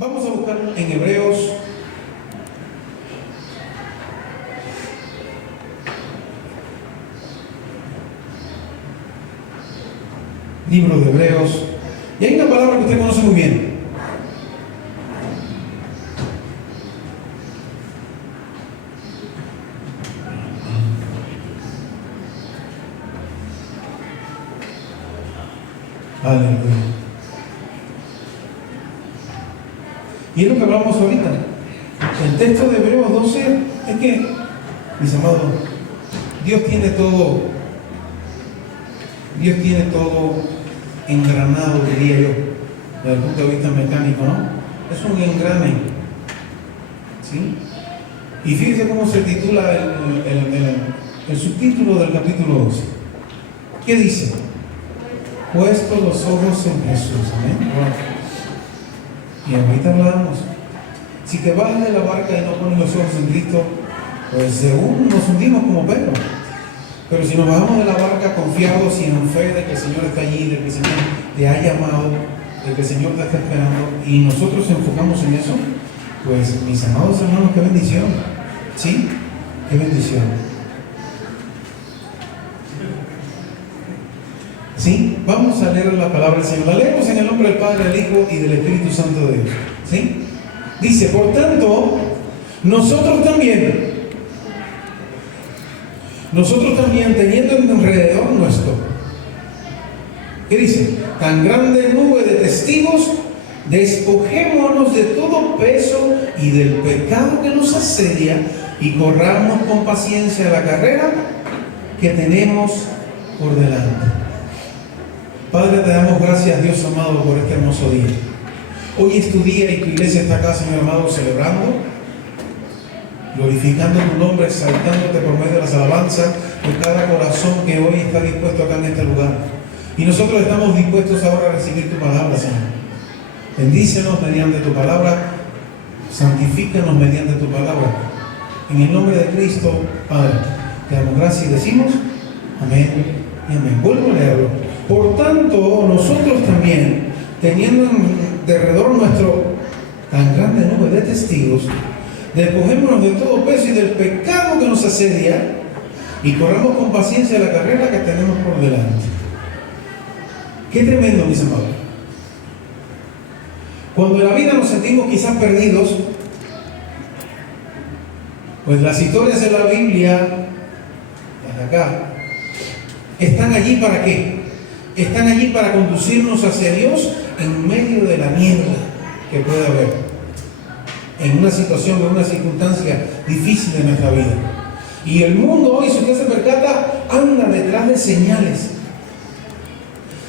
Vamos a buscar en Hebreos. Libro de Hebreos. Y hay una palabra que usted conoce muy bien. Aleluya. Y es lo que hablamos ahorita. El texto de Hebreos 12 es que, mis amados, Dios tiene todo engranado, diría yo, desde el punto de vista mecánico, ¿no? Es un engrane, ¿sí? Y fíjense cómo se titula el subtítulo del capítulo 12. ¿Qué dice? Puesto los ojos en Jesús, amén. Bueno. Y ahorita hablamos. Si te bajas de la barca y no pones los ojos en Cristo, pues según nos hundimos como Pedro. Pero si nos bajamos de la barca confiados y en fe de que el Señor está allí, de que el Señor te ha llamado, de que el Señor te está esperando, y nosotros enfocamos en eso, pues mis amados hermanos, qué bendición. ¿Sí? Qué bendición. ¿Sí? Vamos a leer la palabra del Señor. La leemos en el nombre del Padre, del Hijo y del Espíritu Santo de Dios. ¿Sí? Dice, por tanto, nosotros también teniendo en alrededor nuestro, ¿qué dice? Tan grande nube de testigos, despojémonos de todo peso y del pecado que nos asedia y corramos con paciencia la carrera que tenemos por delante. Padre, te damos gracias, Dios amado, por este hermoso día. Hoy es tu día y tu iglesia está acá, Señor amado, celebrando, glorificando tu nombre, exaltándote por medio de las alabanzas de cada corazón que hoy está dispuesto acá en este lugar. Y nosotros estamos dispuestos ahora a recibir tu palabra, Señor. Bendícenos mediante tu palabra, santifícanos mediante tu palabra. En el nombre de Cristo, Padre, te damos gracias y decimos amén y amén. Vuelvo a leerlo. Por tanto, nosotros también, teniendo en derredor nuestro tan grande nube de testigos, despojémonos de todo peso y del pecado que nos asedia y corramos con paciencia la carrera que tenemos por delante. Qué tremendo, mis amados. Cuando en la vida nos sentimos quizás perdidos, pues las historias de la Biblia, desde acá, están allí ¿para qué? Están allí para conducirnos hacia Dios en medio de la niebla que puede haber, en una situación, en una circunstancia difícil de nuestra vida. Y el mundo hoy, si usted se percata, anda detrás de señales.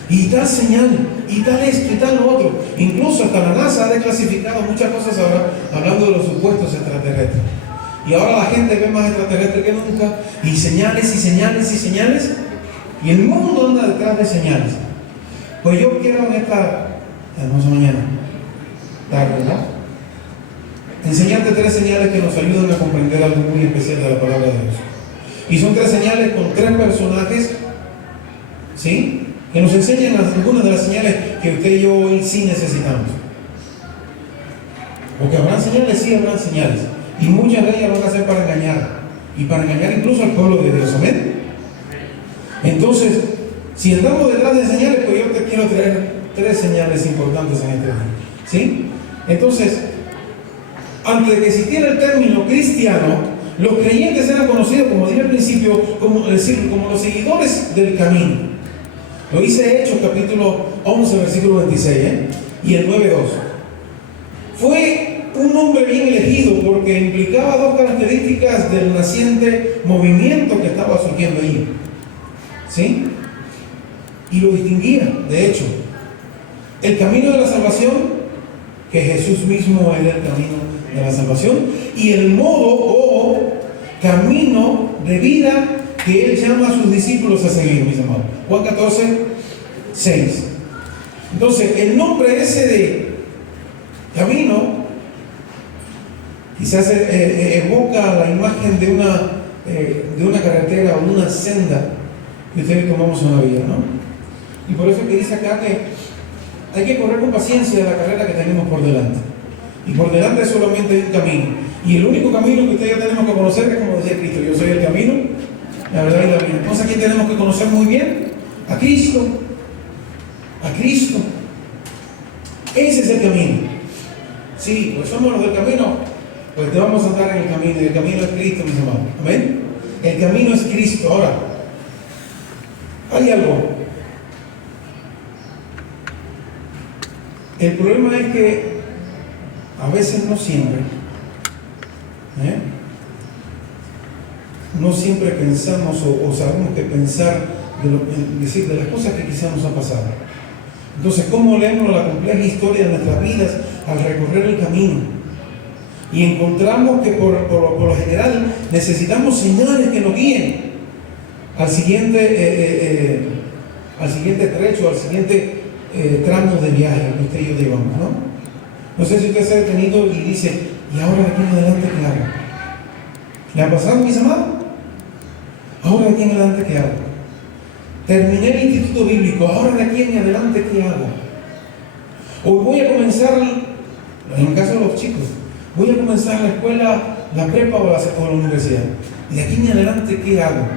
Y tal señal, y tal esto, y tal lo otro. Incluso hasta la NASA ha desclasificado muchas cosas ahora, hablando de los supuestos extraterrestres. Y ahora la gente ve más extraterrestres que nunca, y señales, y señales, y señales. Y el mundo anda detrás de señales. Pues yo quiero en esta hermosa mañana, tarde, ¿verdad?, enseñarte 3 señales que nos ayudan a comprender algo muy especial de la palabra de Dios. Y son 3 señales con 3 personajes, ¿sí?, que nos enseñan algunas de las señales que usted y yo hoy sí necesitamos. Porque habrán señales, sí habrán señales. Y muchas de ellas van a ser para engañar. Y para engañar incluso al pueblo de Dios. ¿Amén? Entonces, si andamos detrás de señales, pues yo te quiero traer 3 señales importantes en este día. ¿Sí? Entonces, antes de que existiera el término cristiano, los creyentes eran conocidos, como dije al principio, como los seguidores del camino. Lo dice Hechos capítulo 11, versículo 26, y el 9:2. Fue un hombre bien elegido porque implicaba 2 características del naciente movimiento que estaba surgiendo allí. ¿Sí? Y lo distinguía, de hecho. El camino de la salvación, que Jesús mismo era el camino de la salvación, y el modo o camino de vida que Él llama a sus discípulos a seguir, mis amados. Juan 14, 6. Entonces, el nombre ese de camino quizás evoca la imagen de una carretera o una senda que ustedes tomamos en la vida, ¿no? Y por eso que dice acá que hay que correr con paciencia la carrera que tenemos por delante. Y por delante solamente hay un camino. Y el único camino que ustedes ya tenemos que conocer es como decía Cristo: yo soy el camino, la verdad y la vida. Entonces, ¿a quién tenemos que conocer muy bien? A Cristo. A Cristo. Ese es el camino. Sí, pues somos los del camino. Pues te vamos a andar en el camino. Y el camino es Cristo, mis hermanos. Amén. El camino es Cristo. Ahora, hay algo. El problema es que a veces no siempre. No siempre pensamos o sabemos que pensar de las cosas que quizás nos han pasado. Entonces, ¿cómo leemos la compleja historia de nuestras vidas al recorrer el camino? Y encontramos que por lo general necesitamos señales que nos guíen al siguiente trecho, al siguiente tramo de viaje que usted y yo llevamos, ¿no? No sé si usted se ha detenido y dice: ¿y ahora de aquí en adelante qué hago? ¿Le ha pasado, mis amados? ¿Ahora de aquí en adelante qué hago? Terminé el instituto bíblico, ¿ahora de aquí en adelante qué hago? O voy a comenzar, en el caso de los chicos, voy a comenzar la escuela, la prepa o la universidad. ¿Y de aquí en adelante qué hago?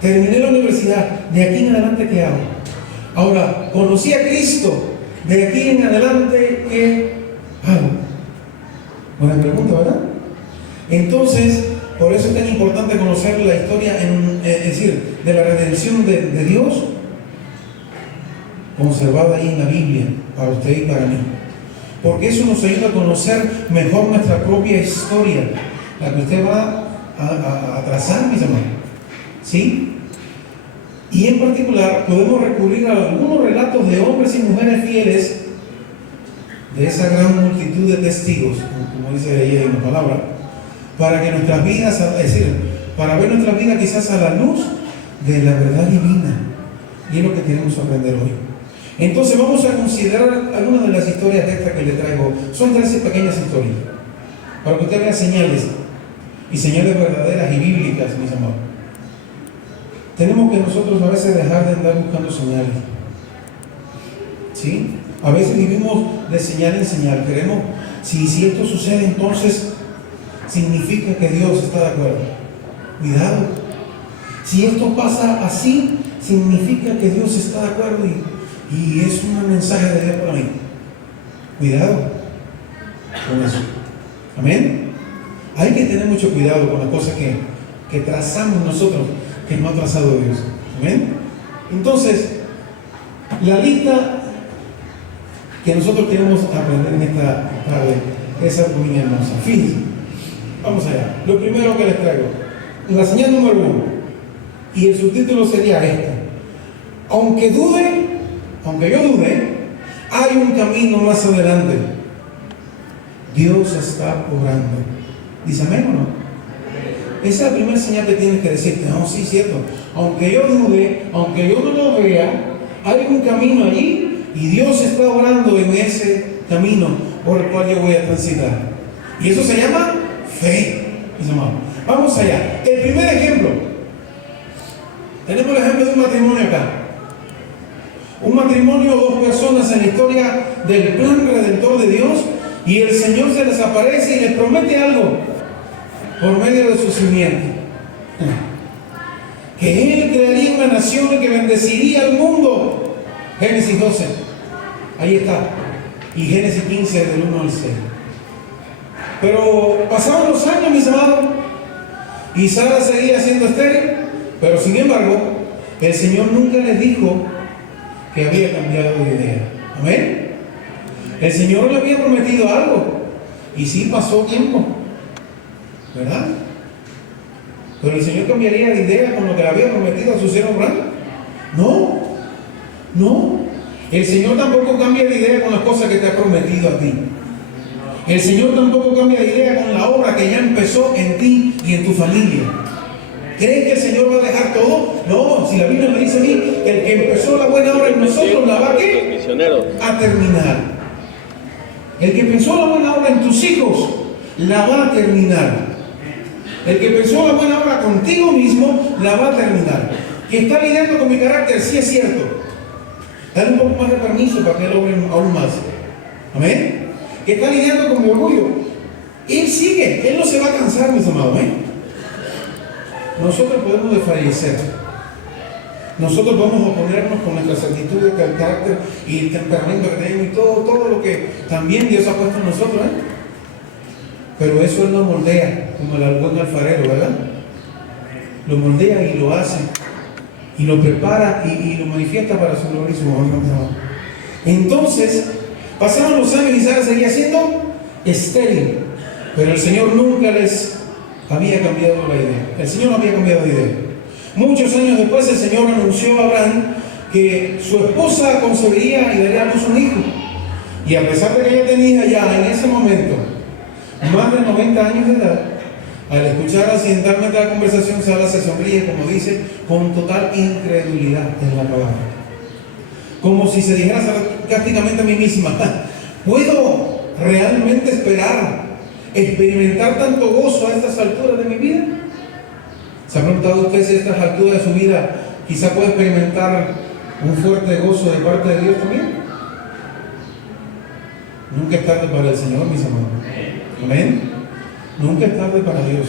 Terminé la universidad, ¿de aquí en adelante qué hago? Ahora, conocí a Cristo, ¿de aquí en adelante qué hago? Buena pregunta, ¿verdad? Entonces, por eso es tan importante conocer la historia, es decir, de la redención de Dios, conservada ahí en la Biblia, para usted y para mí. Porque eso nos ayuda a conocer mejor nuestra propia historia, la que usted va a trazar, mis hermanos. ¿Sí? Y en particular podemos recurrir a algunos relatos de hombres y mujeres fieles de esa gran multitud de testigos, como dice ahí en la palabra, para que nuestras vidas, es decir, para ver nuestra vida quizás a la luz de la verdad divina. Y es lo que queremos aprender hoy. Entonces vamos a considerar algunas de las historias de estas que le traigo. Son 13 pequeñas historias, para que usted vea señales, y señales verdaderas y bíblicas, mis amados. Tenemos que nosotros a veces dejar de andar buscando señales. ¿Sí? A veces vivimos de señal en señal. Queremos, si esto sucede, entonces significa que Dios está de acuerdo. Cuidado. Si esto pasa así, significa que Dios está de acuerdo y es un mensaje de Dios para mí. Cuidado con eso. Amén. Hay que tener mucho cuidado con las cosas que trazamos nosotros, que no ha trazado Dios. Amén. Entonces, la lista que nosotros queremos aprender en esta tarde es algo muy hermoso. Fíjense, vamos allá. Lo primero que les traigo, la señal número 1, y el subtítulo sería este: aunque yo dude, hay un camino más adelante. Dios está obrando. ¿Dice amén o no? Esa es la primera señal que tienes que decirte. No, sí, cierto. Aunque yo dude, aunque yo no lo vea, hay un camino allí y Dios está obrando en ese camino por el cual yo voy a transitar. Y eso se llama fe, mis hermanos. Vamos allá. El primer ejemplo. Tenemos el ejemplo de un matrimonio acá. Un matrimonio, dos personas en la historia del plan redentor de Dios, y el Señor se les aparece y les promete algo por medio de su simiente. Que Él crearía una nación que bendeciría al mundo. Génesis 12. Ahí está. Y Génesis 15 del 1 al 6. Pero pasaban los años, mis amados, y Sara seguía siendo estéril, pero sin embargo, el Señor nunca les dijo que había cambiado de idea. Amén. El Señor le había prometido algo, y sí pasó tiempo, ¿verdad? Pero el Señor cambiaría de idea con lo que le había prometido a su siervo Abraham. No. El Señor tampoco cambia de idea con las cosas que te ha prometido a ti. El Señor tampoco cambia de idea con la obra que ya empezó en ti y en tu familia. ¿Crees que el Señor va a dejar todo? No, si la Biblia me dice a mí, el que empezó la buena obra en nosotros la va a ¿qué? A terminar. El que pensó la buena obra en tus hijos la va a terminar. El que pensó la buena obra contigo mismo la va a terminar. Que está lidiando con mi carácter, sí es cierto. Dale un poco más de permiso para que él obre aún más. Amén. que está lidiando con mi orgullo. Él sigue, él no se va a cansar, mis amados, ¿eh? Nosotros podemos desfallecer. Nosotros podemos oponernos con nuestras actitudes, el carácter y el temperamento que tenemos y todo lo que también Dios ha puesto en nosotros, ¿eh? Pero eso Él nos moldea, como el buen alfarero, ¿verdad? Lo moldea y lo hace, y lo prepara y lo manifiesta para su gloria y su honra. Entonces, pasaron los años y Sara seguía siendo estéril, pero el Señor nunca les había cambiado la idea. El Señor no había cambiado de idea. Muchos años después el Señor anunció a Abraham que su esposa concebiría y daría a luz un hijo. Y a pesar de que ella tenía ya en ese momento más de 90 años de edad, al escuchar accidentalmente la conversación, Sara se sonríe, como dice, con total incredulidad en la palabra. Como si se dijera sarcásticamente a mí misma: ¿puedo realmente experimentar tanto gozo a estas alturas de mi vida? ¿Se ha preguntado usted si a estas alturas de su vida quizá puede experimentar un fuerte gozo de parte de Dios también? Nunca es tarde para el Señor, mis amados. Amén. Nunca es tarde para Dios.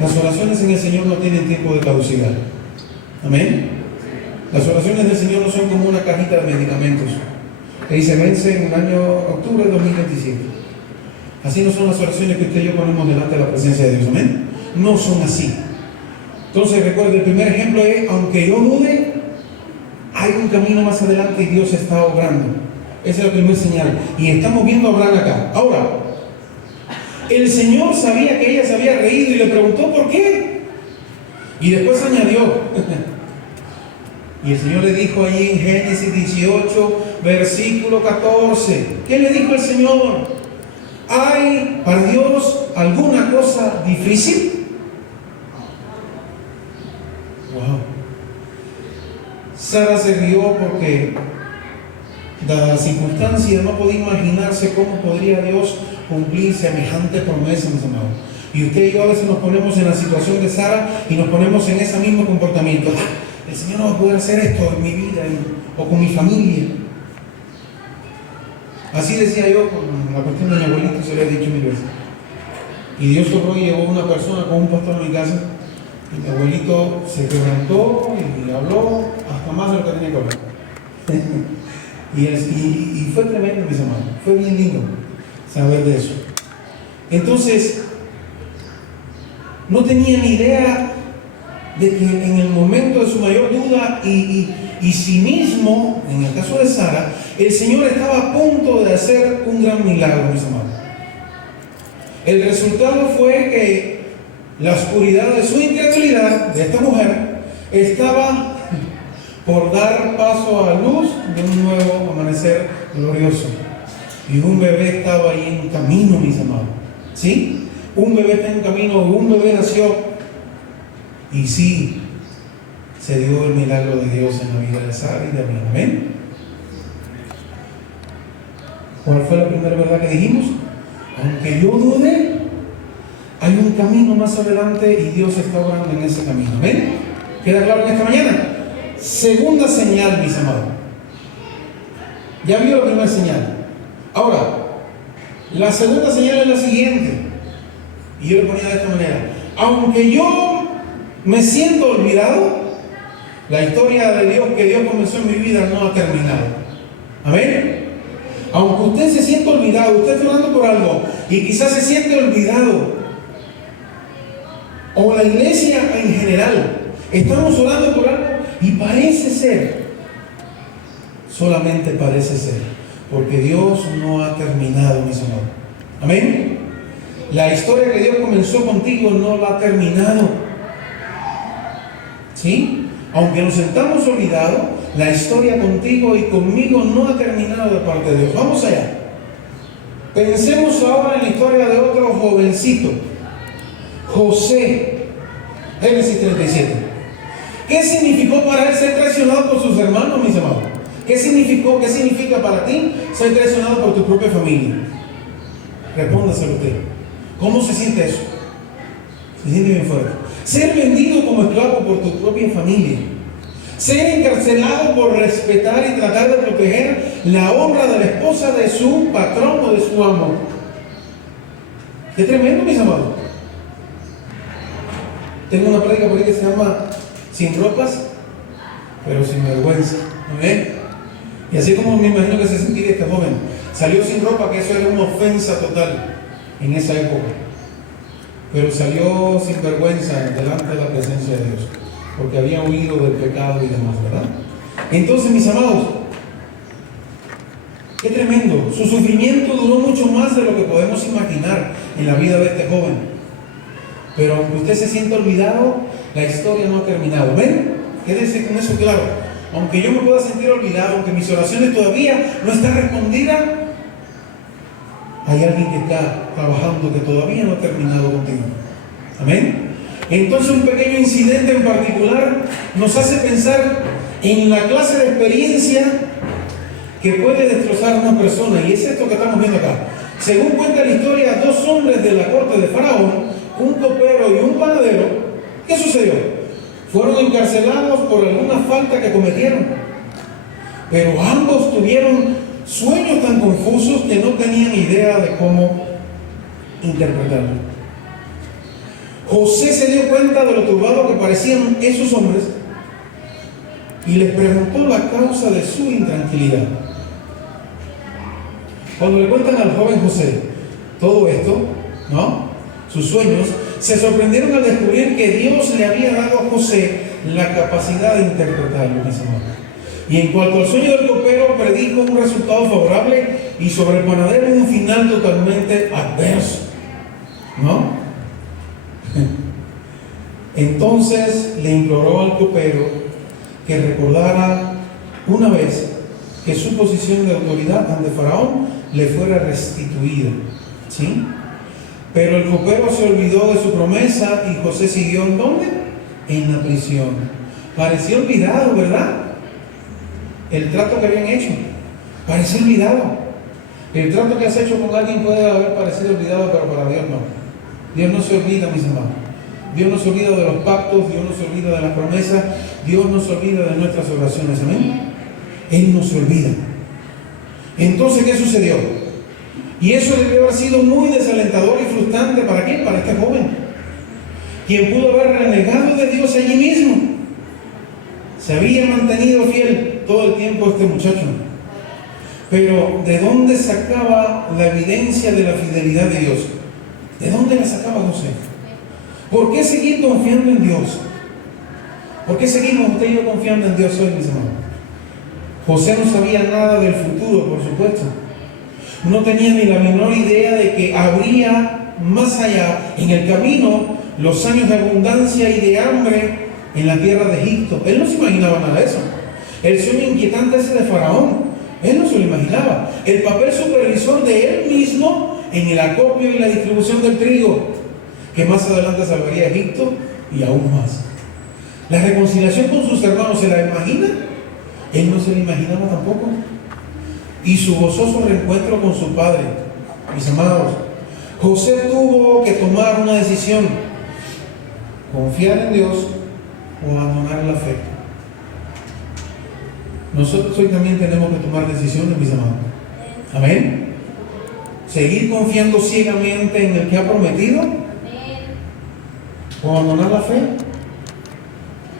Las oraciones en el Señor no tienen tiempo de caducidad. Amén. Las oraciones del Señor no son como una cajita de medicamentos que dice vence en el año octubre de 2027. Así no son las oraciones que usted y yo ponemos delante de la presencia de Dios. Amén. No son así. Entonces recuerde, el primer ejemplo es: aunque yo dude, hay un camino más adelante y Dios está obrando. Esa es la primera señal. Y estamos viendo a Abraham acá. Ahora, el Señor sabía que ella se había reído y le preguntó por qué. Y después añadió. Y el Señor le dijo allí en Génesis 18, versículo 14. ¿Qué le dijo el Señor? ¿Hay para Dios alguna cosa difícil? Wow. Sara se rió porque, dada la circunstancia, no podía imaginarse cómo podría Dios cumplir semejante promesa, mis amados. Y usted y yo a veces nos ponemos en la situación de Sara y nos ponemos en ese mismo comportamiento. El Señor no va a poder hacer esto en mi vida o con mi familia. Así decía yo con la cuestión de mi abuelito, se lo he dicho 1000 veces. Y Dios obró y llevó una persona con un pastor a mi casa. Y mi abuelito se quebrantó y habló hasta más de lo que tenía que hablar. Y fue tremendo, mis hermanos. Fue bien lindo saber de eso. Entonces, no tenía ni idea de que en el momento de su mayor duda y cinismo, en el caso de Sara, el Señor estaba a punto de hacer un gran milagro, mis hermanos. El resultado fue que la oscuridad de su incredulidad, de esta mujer, estaba por dar paso a la luz de un nuevo amanecer glorioso. Y un bebé estaba ahí en camino, mis amados. ¿Sí? Un bebé está en camino, un bebé nació. Y sí, se dio el milagro de Dios en la vida de Sara y de Abraham. ¿Amén? ¿Cuál fue la primera verdad que dijimos? Aunque yo dude, hay un camino más adelante y Dios está obrando en ese camino. ¿Amén? ¿Queda claro en esta mañana? Segunda señal, mis amados. Ya vio la primera señal. Ahora, la segunda señal es la siguiente. Y yo le ponía de esta manera: aunque yo me siento olvidado, la historia de Dios que Dios comenzó en mi vida no ha terminado. Amén. Aunque usted se sienta olvidado, usted está orando por algo y quizás se siente olvidado, o la iglesia en general, estamos orando por algo y parece ser, solamente parece ser, porque Dios no ha terminado, mis amados. Amén. La historia que Dios comenzó contigo no la ha terminado. ¿Sí? Aunque nos sentamos olvidados, la historia contigo y conmigo no ha terminado de parte de Dios. Vamos allá. Pensemos ahora en la historia de otro jovencito, José, Génesis 37. ¿Qué significó para él ser traicionado por sus hermanos, mis amados? ¿Qué significa para ti ser traicionado por tu propia familia? Respóndaselo usted. ¿Cómo se siente eso? Se siente bien fuerte. Ser vendido como esclavo por tu propia familia. ser encarcelado por respetar y tratar de proteger la honra de la esposa de su patrón o de su amo. Qué tremendo, mis amados. Tengo una prédica por ahí que se llama Sin ropas, pero sin vergüenza. ¿Amén? Y así como me imagino que se sentía este joven, salió sin ropa, que eso era una ofensa total en esa época. Pero salió sin vergüenza delante de la presencia de Dios, porque había huido del pecado y demás, ¿verdad? Entonces, mis amados, qué tremendo. Su sufrimiento duró mucho más de lo que podemos imaginar en la vida de este joven. Pero aunque usted se sienta olvidado, la historia no ha terminado. ¿Ven? Quédese con eso claro. Aunque yo me pueda sentir olvidado, aunque mis oraciones todavía no están respondidas, hay alguien que está trabajando que todavía no ha terminado contigo. Amén. Entonces un pequeño incidente en particular nos hace pensar en la clase de experiencia que puede destrozar a una persona, y es esto que estamos viendo acá. Según cuenta la historia, dos hombres de la corte de Faraón, un copero y un panadero, ¿qué sucedió? Fueron encarcelados por alguna falta que cometieron, pero ambos tuvieron sueños tan confusos que no tenían idea de cómo interpretarlo. José se dio cuenta de lo turbado que parecían esos hombres y les preguntó la causa de su intranquilidad. Cuando le cuentan al joven José todo esto, ¿no?, sus sueños, se sorprendieron al descubrir que Dios le había dado a José la capacidad de interpretarlo, mis amados. Y en cuanto al sueño del copero, predijo un resultado favorable, y sobre el panadero un final totalmente adverso, ¿no? Entonces le imploró al copero que recordara una vez que su posición de autoridad ante Faraón le fuera restituida, ¿sí? Pero el copero se olvidó de su promesa y José siguió ¿en dónde? En la prisión. Parecía olvidado, ¿verdad? El trato que habían hecho parecía olvidado. El trato que has hecho con alguien puede haber parecido olvidado, pero para Dios no. Dios no se olvida, mis hermanos. Dios no se olvida de los pactos, Dios no se olvida de las promesas, Dios no se olvida de nuestras oraciones. Amén. Él no se olvida. Entonces, ¿qué sucedió? Y eso debió haber sido muy desalentador y frustrante. ¿Para quién? Para este joven, quien pudo haber renegado de Dios allí mismo. Se había mantenido fiel todo el tiempo este muchacho. Pero ¿de dónde sacaba la evidencia de la fidelidad de Dios? ¿De dónde la sacaba José? ¿Por qué seguir confiando en Dios? ¿Por qué seguimos usted y yo confiando en Dios hoy, mis hermanos? José no sabía nada del futuro, por supuesto. No tenía ni la menor idea de que habría más allá, en el camino, los años de abundancia y de hambre en la tierra de Egipto. Él no se imaginaba nada de eso. El sueño inquietante ese de Faraón, él no se lo imaginaba. El papel supervisor de él mismo en el acopio y la distribución del trigo, que más adelante salvaría a Egipto y aún más. La reconciliación con sus hermanos, ¿se la imagina? Él no se la imaginaba tampoco. Y su gozoso reencuentro con su padre. Mis amados, José tuvo que tomar una decisión: confiar en Dios o abandonar la fe. Nosotros hoy también tenemos que tomar decisiones, mis amados. Amén. Seguir confiando ciegamente en el que ha prometido o abandonar la fe.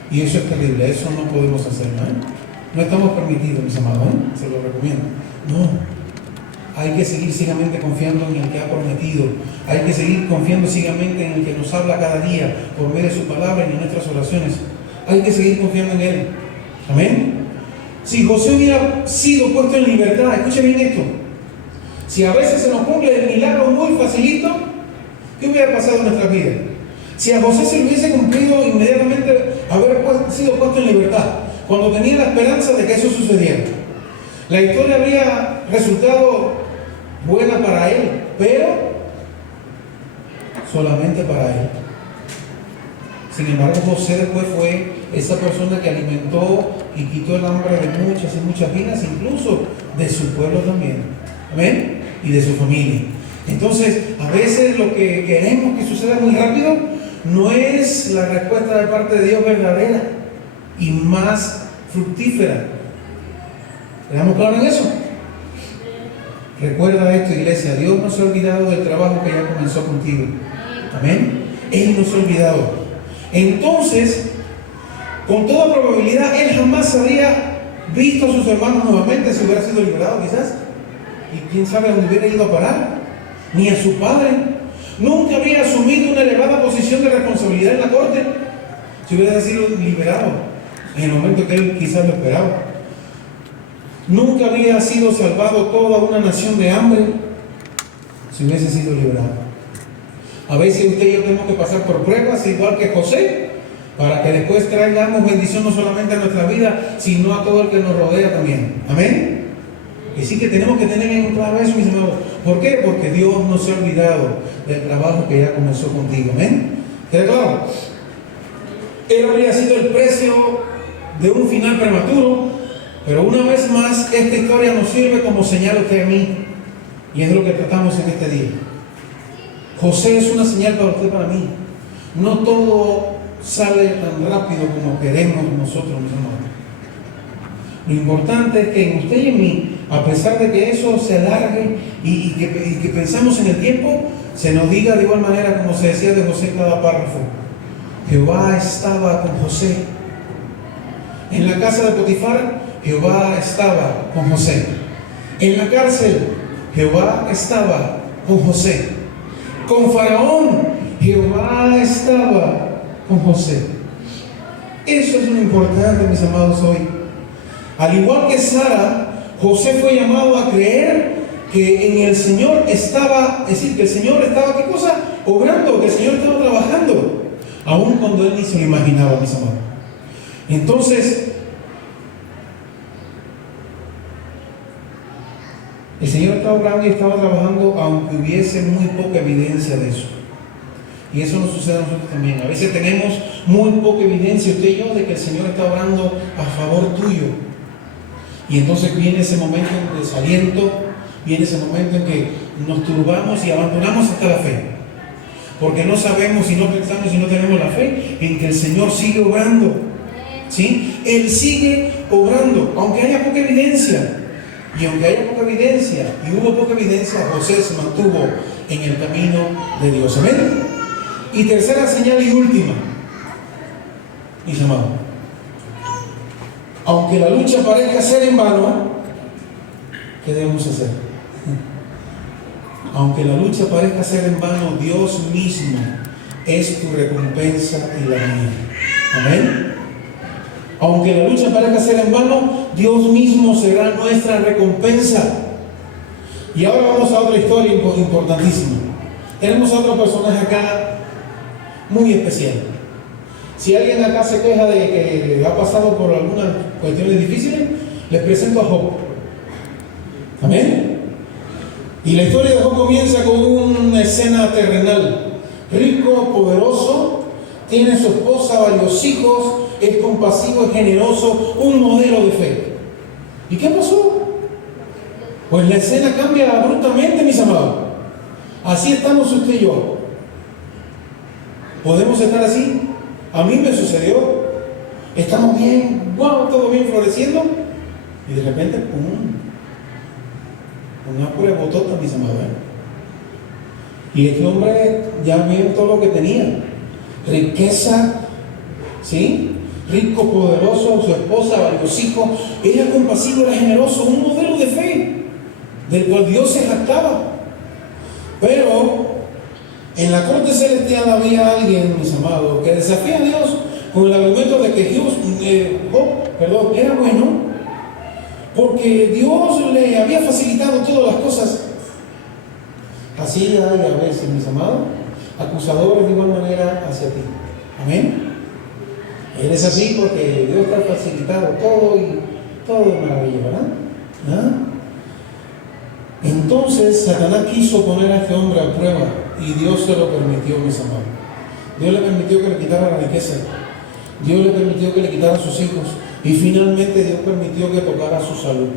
Y eso es terrible, eso no podemos hacerlo, No estamos permitidos, mis amados, se lo recomiendo. No, hay que seguir ciegamente confiando en el que ha prometido. Hay que seguir confiando ciegamente en el que nos habla cada día por medio de su palabra y en nuestras oraciones. Hay que seguir confiando en Él. Amén. Si José hubiera sido puesto en libertad, escuche bien esto, si a veces se nos cumple el milagro muy facilito, ¿qué hubiera pasado en nuestra vida? Si a José se le hubiese cumplido inmediatamente haber sido puesto en libertad, cuando tenía la esperanza de que eso sucediera, la historia habría resultado buena para él, pero solamente para él. Sin embargo, José después fue esa persona que alimentó y quitó el hambre de muchas y muchas vidas, incluso de su pueblo también. Amén. Y de su familia. Entonces, a veces lo que queremos que suceda muy rápido no es la respuesta de parte de Dios verdadera. Y más fructífera. ¿Estamos claros en eso? Recuerda esto, iglesia, Dios no se ha olvidado del trabajo que ya comenzó contigo. Amén. Él no se ha olvidado. Entonces, con toda probabilidad, él jamás habría visto a sus hermanos nuevamente si hubiera sido liberado, quizás. Y quién sabe a dónde hubiera ido a parar. Ni a su padre. Nunca habría asumido una elevada posición de responsabilidad en la corte si hubiera sido liberado en el momento que él quizás lo esperaba. Nunca habría sido salvado toda una nación de hambre si hubiese sido liberado. A veces usted y yo tenemos que pasar por pruebas igual que José, para que después traigamos bendición no solamente a nuestra vida, sino a todo el que nos rodea también. Amén. Y sí que tenemos que tener en claro eso, mis hermanos. ¿Por qué? Porque Dios no se ha olvidado del trabajo que ya comenzó contigo. Amén. ¿Queda claro? Él habría sido el precio de un final prematuro, pero una vez más esta historia nos sirve como señal a usted y a mí, y es lo que tratamos en este día. José es una señal para usted y para mí. No todo sale tan rápido como queremos nosotros, mis hermanos. Lo importante es que en usted y en mí, a pesar de que eso se alargue y que pensamos en el tiempo, se nos diga de igual manera como se decía de José en cada párrafo: Jehová estaba con José. En la casa de Potifar, Jehová estaba con José. En la cárcel, Jehová estaba con José. Con Faraón, Jehová estaba con José. Eso es lo importante, mis amados, hoy. Al igual que Sara, José fue llamado a creer que en el Señor estaba, es decir, que el Señor estaba, ¿qué cosa? Obrando, que el Señor estaba trabajando, aun cuando él ni se lo imaginaba, mis amados. Entonces, el Señor estaba obrando y estaba trabajando, aunque hubiese muy poca evidencia de eso. Y eso nos sucede a nosotros también. A veces tenemos muy poca evidencia, usted y yo, de que el Señor está obrando a favor tuyo. Y entonces viene ese momento de desaliento, viene ese momento en que nos turbamos y abandonamos hasta la fe. Porque no sabemos y no pensamos y no tenemos la fe en que el Señor sigue obrando. ¿Sí? Él sigue obrando, aunque haya poca evidencia. Y aunque haya poca evidencia, y hubo poca evidencia, José se mantuvo en el camino de Dios. Amén. Y tercera señal y última, mis amados. Aunque la lucha parezca ser en vano, ¿qué debemos hacer? Aunque la lucha parezca ser en vano, Dios mismo es tu recompensa y la mía. Amén. Aunque la lucha parezca ser en vano, Dios mismo será nuestra recompensa. Y ahora vamos a otra historia importantísima. Tenemos a otro personaje acá muy especial. Si alguien acá se queja de que ha pasado por algunas cuestiones difíciles, les presento a Job. Amén. Y la historia de Job comienza con una escena terrenal. Rico, poderoso, tiene su esposa, varios hijos, es compasivo, es generoso, un modelo de fe. ¿Y qué pasó? Pues la escena cambia abruptamente, mis amados. Así estamos usted y yo. ¿Podemos estar así? A mí me sucedió. Estamos bien, wow, todo bien floreciendo, y de repente, ¡pum! Una pura botota, mis amados. Y este hombre ya vio todo lo que tenía. Riqueza, ¿sí? Rico, poderoso, su esposa, varios hijos. Era compasivo, era generoso, un modelo de fe del cual Dios se jactaba. Pero en la corte celestial había alguien, mis amados, que desafía a Dios con el argumento de que Job era bueno, porque Dios le había facilitado todas las cosas. Así hay a veces, mis amados, acusadores de igual manera hacia ti. Amén. Él es así porque Dios te ha facilitado todo y todo de maravilla, ¿verdad? ¿Ah? Entonces Satanás quiso poner a este hombre a prueba y Dios se lo permitió, mis amados. Dios le permitió que le quitara la riqueza. Dios le permitió que le quitara a sus hijos. Y finalmente Dios permitió que tocara su salud.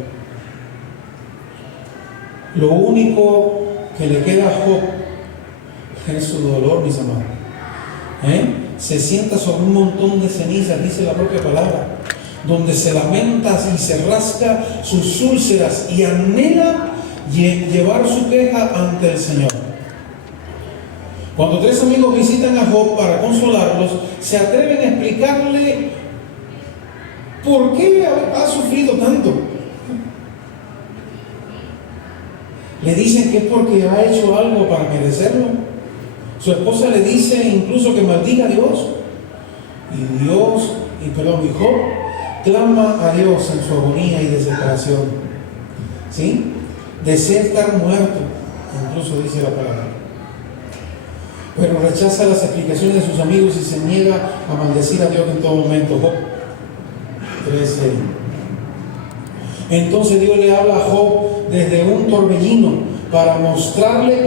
Lo único que le queda a Job es su dolor, mis amados. Se sienta sobre un montón de cenizas, dice la propia palabra. donde se lamenta y se rasca sus úlceras y anhela llevar su queja ante el Señor. Cuando 3 amigos visitan a Job para consolarlos, se atreven a explicarle por qué ha sufrido tanto. Le dicen que es porque ha hecho algo para merecerlo. Su esposa le dice incluso que maldiga a Dios. Y Job clama a Dios en su agonía y desesperación. ¿Sí? Desea estar muerto, incluso dice la palabra. Pero rechaza las explicaciones de sus amigos y se niega a maldecir a Dios en todo momento. Job 13. Entonces Dios le habla a Job desde un torbellino para demostrarle,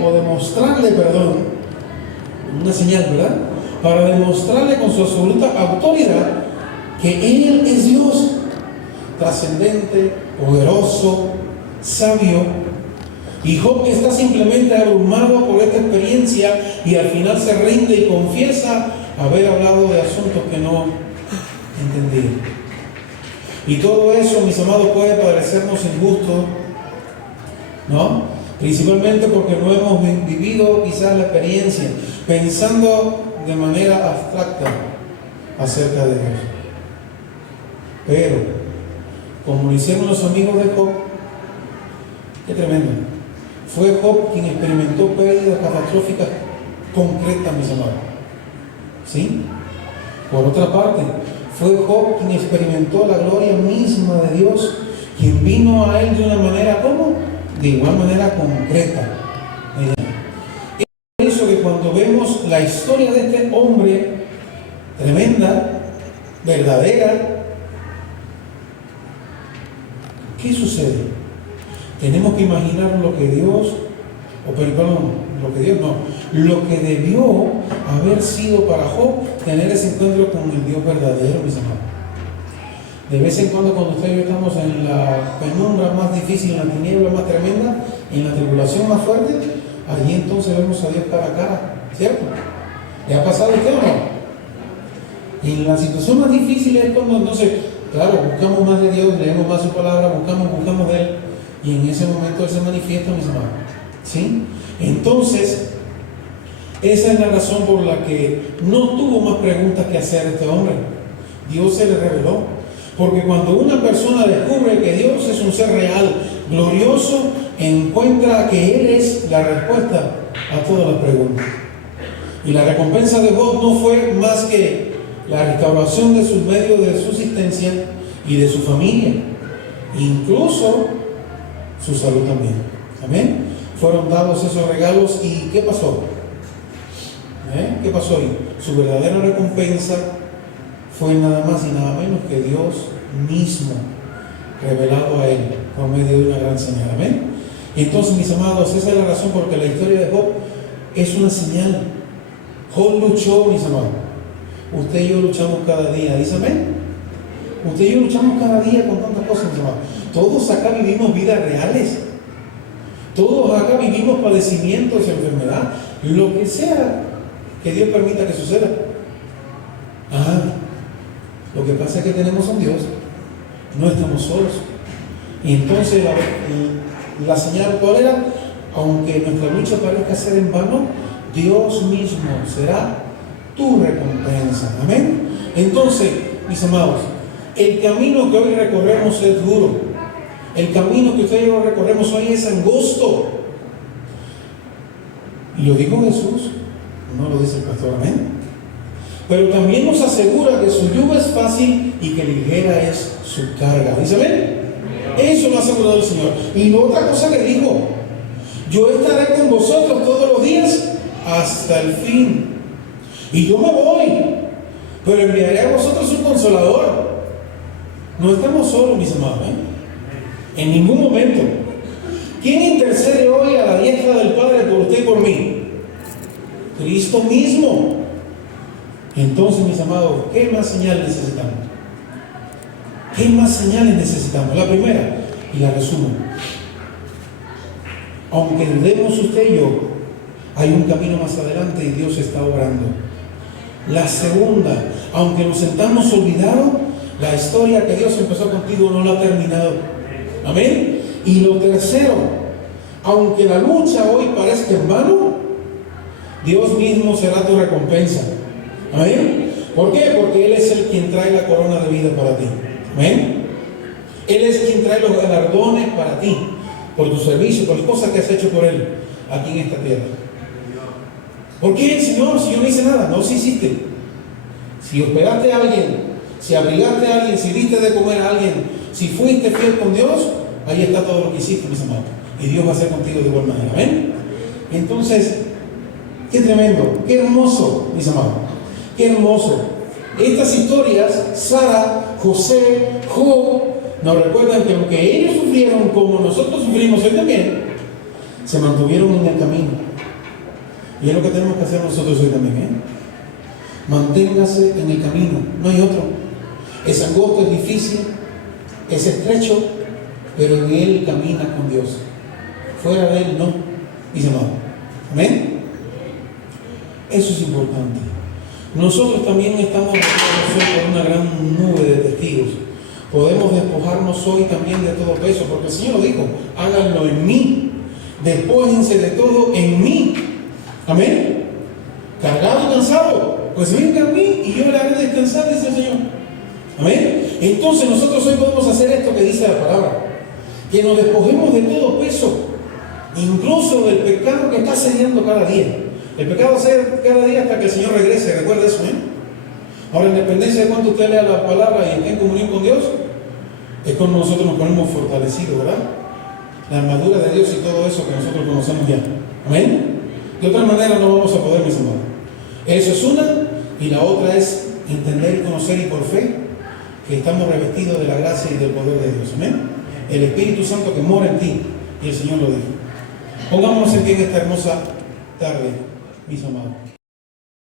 una señal, ¿verdad? Para demostrarle con su absoluta autoridad que Él es Dios, trascendente, poderoso, sabio. Y Job está simplemente abrumado por esta experiencia y al final se rinde y confiesa haber hablado de asuntos que no entendía. Y todo eso, mis amados, puede parecernos injusto, ¿no? Principalmente porque no hemos vivido quizás la experiencia, pensando de manera abstracta acerca de Dios. Pero, como lo hicieron los amigos de Job, qué tremendo. Fue Job quien experimentó pérdidas catastróficas concretas, mis amados. ¿Sí? Por otra parte, fue Job quien experimentó la gloria misma de Dios, quien vino a él de una manera, ¿cómo? De igual manera concreta. Es por eso que cuando vemos la historia de este hombre, tremenda, verdadera, ¿qué sucede? Tenemos que imaginar lo que debió haber sido para Job tener ese encuentro con el Dios verdadero, mis amados. De vez en cuando usted y yo estamos en la penumbra más difícil, en la tiniebla más tremenda, en la tribulación más fuerte, allí entonces vemos a Dios cara a cara, ¿cierto? ¿Le ha pasado a usted o no? Y en la situación más difícil es cuando entonces, claro, buscamos más de Dios, leemos más su palabra, buscamos de Él, y en ese momento Él se manifiesta, mis amados. ¿Sí? Entonces, esa es la razón por la que no tuvo más preguntas que hacer este hombre. Dios se le reveló. Porque cuando una persona descubre que Dios es un ser real, glorioso, encuentra que Él es la respuesta a todas las preguntas. Y la recompensa de Job no fue más que la restauración de sus medios de subsistencia y de su familia, incluso su salud también. Amén. Fueron dados esos regalos y ¿qué pasó? ¿Qué pasó ahí? Su verdadera recompensa fue nada más y nada menos que Dios mismo revelado a él por medio de una gran señal. Amén. Entonces, mis amados, esa es la razón por la que la historia de Job es una señal. Job luchó, mis amados. Usted y yo luchamos cada día. ¿Dice amén? Usted y yo luchamos cada día con tantas cosas, mis amados. Todos acá vivimos vidas reales. Todos acá vivimos padecimientos, enfermedad, lo que sea que Dios permita que suceda. Lo que pasa es que tenemos a un Dios, no estamos solos. Y entonces la señal, ¿cuál era? Aunque nuestra lucha parezca ser en vano, Dios mismo será tu recompensa. Amén. Entonces, mis amados, el camino que hoy recorremos es duro. El camino que ustedes y yo recorremos hoy es angosto. Y lo dijo Jesús, no lo dice el pastor, amén. Pero también nos asegura que su yugo es fácil y que ligera es su carga. ¿Dice amén? Eso lo ha asegurado el Señor. Y la otra cosa que dijo: yo estaré con vosotros todos los días hasta el fin. Y yo me voy, pero enviaré a vosotros un consolador. No estamos solos, mis amados, en ningún momento. ¿Quién intercede hoy a la diestra del Padre por usted y por mí? Cristo mismo. Entonces, mis amados, ¿qué más señales necesitamos? ¿Qué más señales necesitamos? La primera, y la resumo: aunque dudemos usted y yo, hay un camino más adelante y Dios está obrando. La segunda, aunque nos sentamos olvidados, La historia que Dios empezó contigo no la ha terminado. Amén. Y lo tercero, aunque la lucha hoy parezca en vano, Dios mismo será tu recompensa. Amén. ¿Por qué? Porque Él es el quien trae la corona de vida para ti. Amén. Él es quien trae los galardones para ti, por tu servicio, por las cosas que has hecho por Él aquí en esta tierra. ¿Por qué, Señor? Si yo no hice nada. No, si hiciste. Si hospedaste a alguien, si abrigaste a alguien, si diste de comer a alguien, si fuiste fiel con Dios, ahí está todo lo que hiciste, mis amados. Y Dios va a ser contigo de igual manera. Amén. Entonces, qué tremendo, qué hermoso, mis amados. Qué hermoso. Estas historias, Sara, José, Job, nos recuerdan que aunque ellos sufrieron como nosotros sufrimos hoy también, se mantuvieron en el camino. Y es lo que tenemos que hacer nosotros hoy también. Manténgase en el camino, no hay otro. Es angosto, es difícil, es estrecho, pero en Él camina con Dios. Fuera de Él no, dice no. Amén. Eso es importante. Nosotros también estamos rodeados por una gran nube de testigos. Podemos despojarnos hoy también de todo peso, porque el Señor dijo: háganlo en mí, despójense de todo en mí. Amén. Cargado y cansado, pues venga a mí y yo le haré descansar, dice el Señor. Amén. Entonces nosotros hoy podemos hacer esto que dice la palabra: que nos despojemos de todo peso, incluso del pecado que está asediando cada día. El pecado asedia cada día hasta que el Señor regrese. Recuerda eso, ¿eh? Ahora, en dependencia de cuánto usted lea la palabra y esté en comunión con Dios, es cuando nosotros nos ponemos fortalecidos, ¿verdad? La armadura de Dios y todo eso que nosotros conocemos ya. Amén. De otra manera no vamos a poder, mis hermanos. Eso es una, y la otra es entender y conocer y por fe que estamos revestidos de la gracia y del poder de Dios. Amén. El Espíritu Santo que mora en ti, y el Señor lo dijo. Pongámonos en pie en esta hermosa tarde, mis amados.